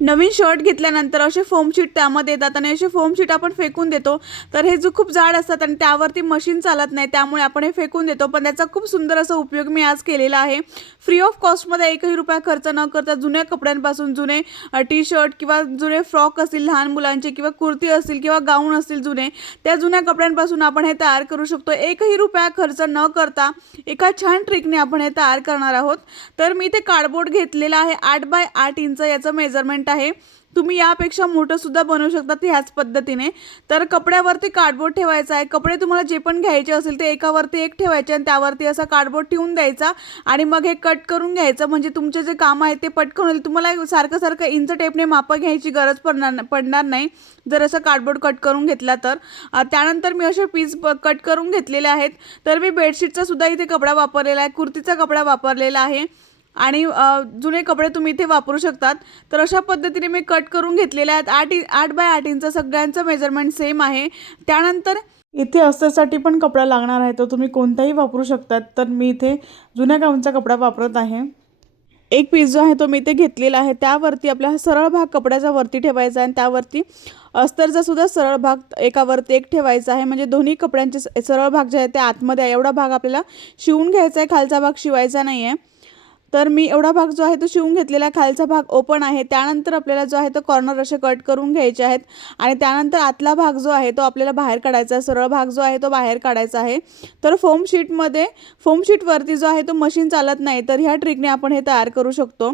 नवीन shirt घेतल्यानंतर असे foam sheet त्यामध्ये येतात आणि असे फोमशीट आपण फेकून देतो. तर हे जो खूप जाड असतात आणि त्यावरती मशीन चालत नाही त्यामुळे आपण हे फेकून देतो. पण त्याचा खूप सुंदर असा उपयोग मी आज केलेला आहे. फ्री ऑफ कॉस्टमध्ये एकही रुपया खर्च न करता जुन्या कपड्यांपासून जुने टी शर्ट किंवा जुने फ्रॉक असतील लहान मुलांचे किंवा कुर्ती असतील किंवा गाऊन असतील जुने त्या जुन्या कपड्यांपासून आपण हे तयार करू शकतो. एकही रुपया खर्च न करता एका छान ट्रिकने आपण हे तयार करणार आहोत. तर मी इथे कार्डबोर्ड घेतलेला आहे आठ बाय आठ इंच याचं मेजरमेंट आहे. तुम्ही यापेक्षा मोठं सुद्धा बनवू शकता ह्याच पद्धतीने. तर कपड्यावरती कार्डबोर्ड ठेवायचा आहे. कपडे तुम्हाला जे पण घ्यायचे असेल ते एकावरती एक ठेवायचे आणि त्यावरती असा कार्डबोर्ड ठेवून द्यायचा आणि मग हे कट करून घ्यायचं. म्हणजे तुमचे जे काम आहे ते पटकन होईल. तुम्हाला सारखं सारखं इंच टेपने मापं घ्यायची गरज पडणार पडणार नाही. जर असं कार्डबोर्ड कट करून घेतला तर. त्यानंतर मी असे पीस कट करून घेतलेले आहेत. तर मी बेडशीटचा सुद्धा इथे कपडा वापरलेला आहे. कुर्तीचा कपडा वापरलेला आहे. आणि जुने कपडे तुम्ही इथे वापरू शकतात. तर अशा पद्धतीने मी कट करून घेतलेले आहेत. आठ आठ बाय आठ इंच सगळ्यांचं मेजरमेंट सेम आहे. त्यानंतर इथे अस्तरसाठी पण कपडा लागणार आहे. तो तुम्ही कोणताही वापरू शकतात. तर मी इथे जुन्या गाऊनचा कपडा वापरत आहे. एक पीस जो आहे तो मी इथे घेतलेला आहे. त्यावरती आपला हा सरळ भाग कपड्याचा वरती ठेवायचा आहे आणि त्यावरती अस्तरचा सुद्धा सरळ भाग एकावरती एक ठेवायचा आहे. म्हणजे दोन्ही कपड्यांचे स- सरळ भाग जे आहे ते आतमध्ये आहे. एवढा भाग आपल्याला शिवून घ्यायचा आहे. खालचा भाग शिवायचा नाही आहे तर मी एवढा भाग जो आहे तो शिवून घेतलेला खालचा भाग ओपन आहे. त्यानंतर आपल्याला जो आहे तो कॉर्नर असे कट करून घ्यायचे आहेत. आणि त्यानंतर आतला भाग जो आहे तो आपल्याला बाहेर काढायचा आहे. सरळ भाग जो आहे तो बाहेर काढायचा आहे. तर फोम शीटमध्ये फोम शीटवरती जो आहे तो मशीन चालत नाही. तर ह्या ट्रिकने आपण हे तयार करू शकतो.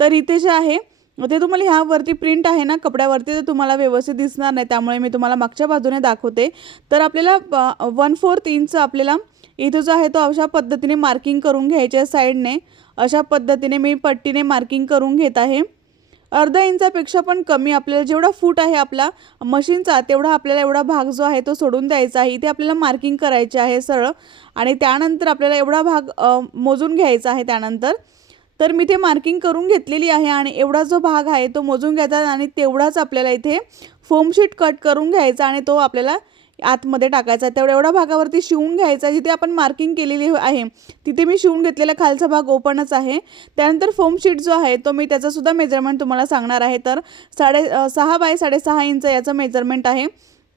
तर इथे जे आहे ते तुम्हाला ह्यावरती प्रिंट आहे ना कपड्यावरती तर तुम्हाला व्यवस्थित दिसणार नाही. त्यामुळे मी तुम्हाला मागच्या बाजूने दाखवते. तर आपल्याला वन फोर्थ इंच आपल्याला इथं जो आहे तो अशा पद्धतीने मार्किंग करून घ्यायचे आहे साईडने अशा पद्धतीने मी पट्टीने मार्किंग करून घेत आहे. अर्धा इंचापेक्षा पण कमी आपल्याला जेवढा फूट आहे आपला मशीनचा तेवढा आपल्याला एवढा भाग जो आहे तो सोडून द्यायचा आहे. इथे आपल्याला मार्किंग करायचे आहे सरळ. आणि त्यानंतर आपल्याला एवढा भाग मोजून घ्यायचा आहे त्यानंतर. तर मी ते मार्किंग करून घेतलेली आहे आणि एवढा जो भाग आहे तो मोजून घ्यायचा आणि तेवढाच आपल्याला इथे फोमशीट कट करून घ्यायचा आणि तो आपल्याला आतमध्ये टाकायचा आहे. तेवढ्या एवढ्या भागावरती शिवून घ्यायचा जिथे आपण मार्किंग केलेली आहे. तिथे मी शिवून घेतलेला खालचा भाग ओपनच आहे. त्यानंतर फोम शीट जो आहे तो मी त्याचासुद्धा मेजरमेंट तुम्हाला सांगणार आहे. तर साडे सहा बाय साडेसहा इंच याचं मेजरमेंट आहे.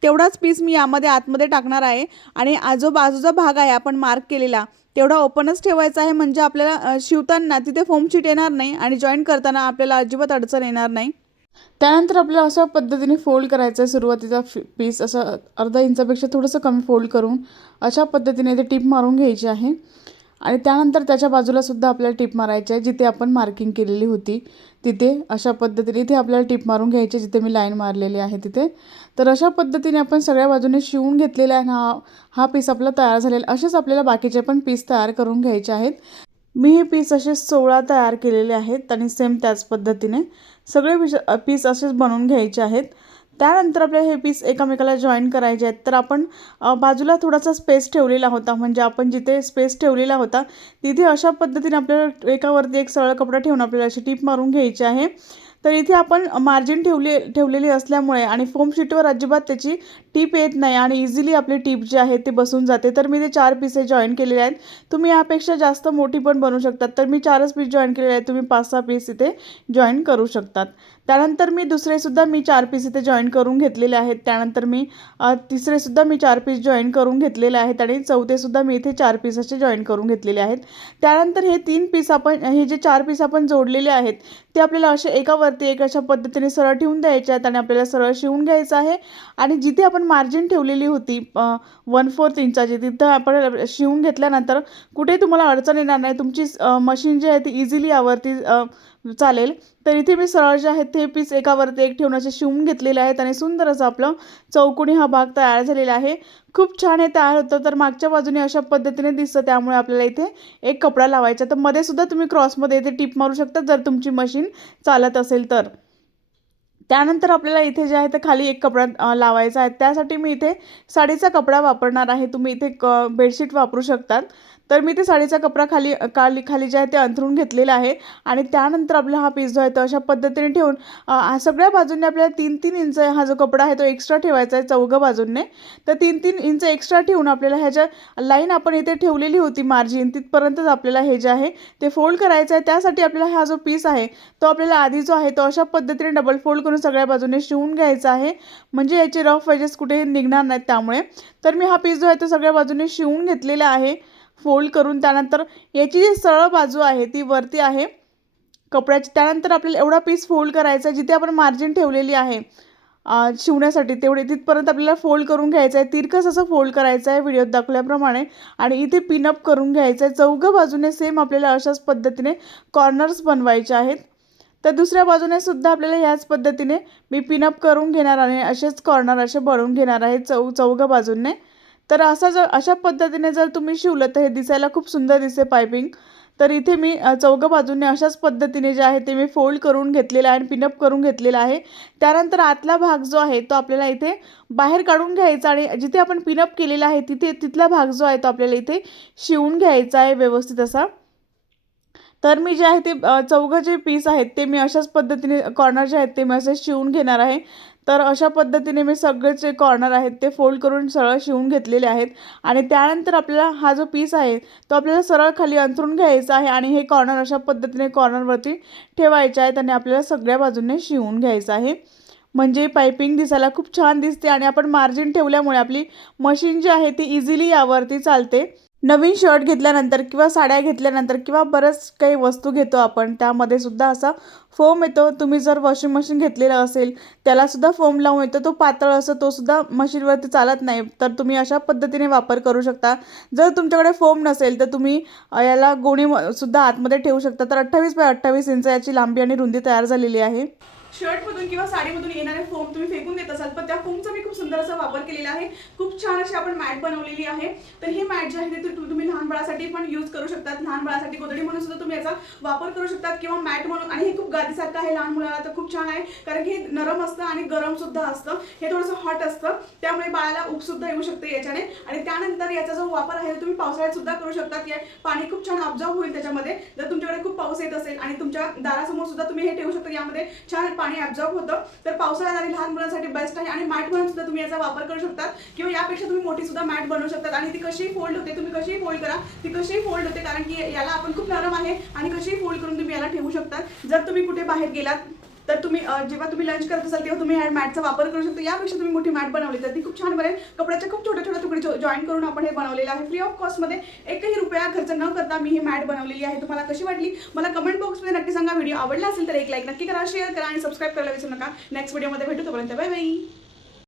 तेवढाच पीस मी यामध्ये आतमध्ये टाकणार आहे. आणि जो बाजूचा भाग आहे आपण मार्क केलेला. तेवढा ओपनच ठेवायचा आहे म्हणजे आपल्याला शिवताना तिथे फोमशीट येणार नाही आणि जॉईन करताना आपल्याला अजिबात अडचण येणार नाही. त्यानंतर आपल्याला अशा पद्धतीने फोल्ड करायचं आहे सुरुवातीचा फि पीस असं अर्धा इंचापेक्षा थोडंसं कमी फोल्ड करून अशा पद्धतीने ते टिप मारून घ्यायची आहे. आणि त्यानंतर त्याच्या बाजूला सुद्धा आपल्याला टिप मारायची आहे जिथे आपण मार्किंग केलेली होती. तिथे अशा पद्धतीने इथे आपल्याला टिप मारून घ्यायची आहे, जिथे मी लाईन मारलेली आहे तिथे. तर अशा पद्धतीने आपण सगळ्या बाजूने शिवून घेतलेला आहे हा हा पीस आपला तयार झालेला असेच आपल्याला बाकीचे पण पीस तयार करून घ्यायचे आहेत. मी हे पीस असे सोळा तयार केलेले आहेत आणि सेम त्याच पद्धतीने सगळे विष पीस असेच बनवून घ्यायचे आहेत. त्यानंतर आपले हे पीस एकामेकाला जॉईन करायचे आहेत. तर आपण बाजूला थोडासा स्पेस ठेवलेला होता. म्हणजे आपण जिथे स्पेस ठेवलेला होता तिथे अशा पद्धतीने आपल्याला एकावरती एक सरळ कपडा ठेवून आपल्याला अशी टीप मारून घ्यायची आहे. तर इथे आपण मार्जिन ठेवली ठेवलेली असल्यामुळे आणि फोम शीटवर अजिबात त्याची टीप येत नाही आणि इझिली आपली टीप जी आहे ते बसून जाते. तर मी ते चार पीसे जॉईन केलेले आहेत. तुम्ही यापेक्षा जास्त मोठी पण बनवू शकतात. तर मी चारच पीस जॉईन केलेले आहेत. तुम्ही पाच सहा पीस इथे जॉईन करू शकतात. त्यानंतर मी दुसरेसुद्धा मी चार पीस इथे जॉईन करून घेतलेले आहेत. त्यानंतर मी तिसरेसुद्धा मी चार पीस जॉईन करून घेतलेले आहेत आणि चौथेसुद्धा मी इथे चार पीस असे जॉईन करून घेतलेले आहेत. त्यानंतर हे तीन पीस आपण हे जे चार पीस आपण जोडलेले आहेत ते आपल्याला असे एकावरती एक अशा पद्धतीने सरळ ठेवून द्यायचे आहेत आणि आपल्याला सरळ शिवून घ्यायचं आहे. आणि जिथे आपण मार्जिन ठेवलेली होती वन फोर्थ इंचाची. तिथं आपण शिवून घेतल्यानंतर कुठे तुम्हाला अडचण येणार नाही. तुमची मशीन जी आहे ती इझिली यावरती चालेल. तर इथे मी सरळ जे आहेत ते पीस एकावरती एक ठेवण्याचे शिवून घेतलेले आहेत आणि सुंदर असं आपलं चौकोनी हा भाग तयार झालेला आहे. खूप छान हे तयार होतं तर मागच्या बाजूने अशा पद्धतीने दिसतं. त्यामुळे आपल्याला इथे एक कपडा लावायचा तर मध्ये सुद्धा तुम्ही क्रॉसमध्ये इथे टिप मारू शकता जर तुमची मशीन चालत असेल तर. त्यानंतर आपल्याला इथे जे आहे ते खाली एक कपडा लावायचा आहे. त्यासाठी मी इथे साडीचा कपडा वापरणार आहे. तुम्ही इथे क बेडशीट वापरू शकतात. तर मी ते साडीचा कपडा खाली खाली खाली जे आहे ते अंथरून घेतलेलं आहे. आणि त्यानंतर आपला हा पीस जो आहे तो अशा पद्धतीने ठेवून सगळ्या बाजूंनी आपल्याला तीन तीन इंच हा जो कपडा आहे तो एक्स्ट्रा ठेवायचा आहे चौघं बाजूंने. तर तीन तीन इंच एक्स्ट्रा ठेवून आपल्याला ह्याच्या लाईन आपण इथे ठेवलेली होती मार्जिन तिथपर्यंतच आपल्याला हे जे आहे ते फोल्ड करायचं आहे. त्यासाठी आपल्याला हा जो पीस आहे तो आपल्याला आधी जो आहे तो अशा पद्धतीने डबल फोल्ड करून सगळ्या बाजूने शिवून घ्यायचा आहे. म्हणजे याचे रफ वेजेस कुठेही निघणार नाहीत त्यामुळे. तर मी हा पीस जो आहे तो सगळ्या बाजूने शिवून घेतलेला आहे. फोल्ड करून त्यानंतर याची जी सरळ बाजू आहे ती वरती आहे. कपड्याची त्यानंतर आपल्याला एवढा पीस फोल्ड करायचा आहे जिथे आपण मार्जिन ठेवलेली आहे. शिवण्यासाठी तेवढे तिथपर्यंत आपल्याला फोल्ड करून घ्यायचं आहे. तिरकस असं फोल्ड करायचं आहे व्हिडिओत दाखवल्याप्रमाणे. आणि इथे पिनअप करून घ्यायचं आहे. चौघं बाजूने सेम आपल्याला अशाच पद्धतीने कॉर्नर्स बनवायचे आहेत. तर दुसऱ्या बाजूने सुद्धा आपल्याला ह्याच पद्धतीने मी पिनअप करून घेणार आणि असेच कॉर्नर असे बनवून घेणार आहे. चौ चौघं बाजूने. तर असा जर अशा पद्धतीने जर तुम्ही शिवलं तर हे दिसायला खूप सुंदर दिसते पायपिंग. तर इथे मी चौघं बाजूने अशाच पद्धतीने जे आहे ते मी फोल्ड करून घेतलेलं आहे आणि पिनअप करून घेतलेला आहे. त्यानंतर आतला भाग जो आहे तो आपल्याला इथे बाहेर काढून घ्यायचा आणि जिथे आपण पिनअप केलेला आहे तिथे तिथला भाग जो आहे तो आपल्याला इथे शिवून घ्यायचा आहे व्यवस्थित असा. तर मी जे आहे ते चौघं जे पीस आहेत ते मी अशाच पद्धतीने कॉर्नर जे आहेत ते मी असे शिवून घेणार आहे. तर अशा पद्धतीने मी सगळेच जे कॉर्नर आहेत ते फोल्ड करून सरळ शिवून घेतलेले आहेत. आणि त्यानंतर आपल्याला हा जो पीस आहे तो आपल्याला सरळ खाली अंथरून घ्यायचा आहे आणि हे कॉर्नर अशा पद्धतीने कॉर्नरवरती ठेवायचे आहेत आणि आपल्याला सगळ्या बाजूने शिवून घ्यायचं आहे. म्हणजे पायपिंग दिसायला खूप छान दिसते आणि आपण मार्जिन ठेवल्यामुळे आपली मशीन जी आहे ती इझिली यावरती चालते. नवीन शर्ट घेतल्यानंतर किंवा साड्या घेतल्यानंतर किंवा बरंच काही वस्तू घेतो आपण त्यामध्ये सुद्धा असा फोम येतो. तुम्ही जर वॉशिंग मशीन घेतलेलं असेल त्यालासुद्धा फोम लावून येतो. तो पातळ असं तो सुद्धा मशीनवरती चालत नाही. तर तुम्ही अशा पद्धतीने वापर करू शकता. जर तुमच्याकडे फोम नसेल तर तुम्ही याला गोणी म- सुद्धा आतमध्ये ठेवू शकता. तर अठ्ठावीस बाय अठ्ठावीस इंच याची लांबी आणि रुंदी तयार झालेली आहे. शर्टमधून किंवा साडीमधून येणारे फोम तुम्ही फेकून देत असाल पण त्या फोमचा मी खूप सुंदर असा वापर केलेला आहे. खूप छान अशी आपण मॅट बनवलेली आहे. तर ही मॅट जी आहे ती तुम्ही लहान बाळासाठी पण यूज करू शकतात. लहान बाळासाठी गोदडी म्हणून सुद्धा तुम्ही याचा वापर करू शकतात. किंवा मॅट म्हणून आणि हे खूप गादीसारखं आहे लहान मुलाला तर खूप छान आहे. कारण की हे नरम असतं आणि गरम सुद्धा असतं. हे थोडंसं हॉट असतं. त्यामुळे बाळाला उप सुद्धा येऊ शकते याच्याने. आणि त्यानंतर याचा जो वापर आहे तुम्ही पावसाळ्यात सुद्धा करू शकतात. या पाणी खूप छान ऑब्झर्व होईल त्याच्यामध्ये. जर तुमच्याकडे खूप पाऊस येत असेल आणि तुमच्या दारासमोर सुद्धा तुम्ही हे ठेवू शकता. यामध्ये छान पाणी ऑब्झर्व होतं. तर पावसाळ्यात आणि लहान मुलांसाठी बेस्ट आहे. आणि मॅट म्हणून सुद्धा तुम्ही याचा वापर करू शकतात. किंवा यापेक्षा तुम्ही मोठी सुद्धा मॅट बनवू शकतात. आणि ती कशी फोल्ड होते तुम्ही कशीही फोल्ड करा. ती कशीही फोल्ड होते कारण की याला आपण खूप नरम आहे. आणि कशीही फोल्ड करून तुम्ही याला ठेवू शकतात. जर तुम्ही कुठे बाहेर गेलात तर तुम्ही जेव्हा तुम्ही लंच करत असाल तेव्हा तुम्ही ह्या मॅटचा वापर करू शकता. यापेक्षा तुम्ही मोठी मॅट बनवली तर ती खूप छान बनेल. कपड्याच्या खूप छोट्या छोट्या तुकडे जॉईन करून आपण हे बनवलेलं आहे. फ्री ऑफ कॉस्टमध्ये एकही रुपया खर्च न करता मी ही मॅट बनवलेली आहे. तुम्हाला कशी वाटली? मला कमेंट बॉक्समध्ये नक्की सांगा. व्हिडिओ आवडला असेल तर एक लाईक नक्की करा शेअर करा आणि सबस्क्राईब करायला विसरू नका. नेक्स्ट व्हिडिओमध्ये भेटू. तोपर्यंत बाय बाय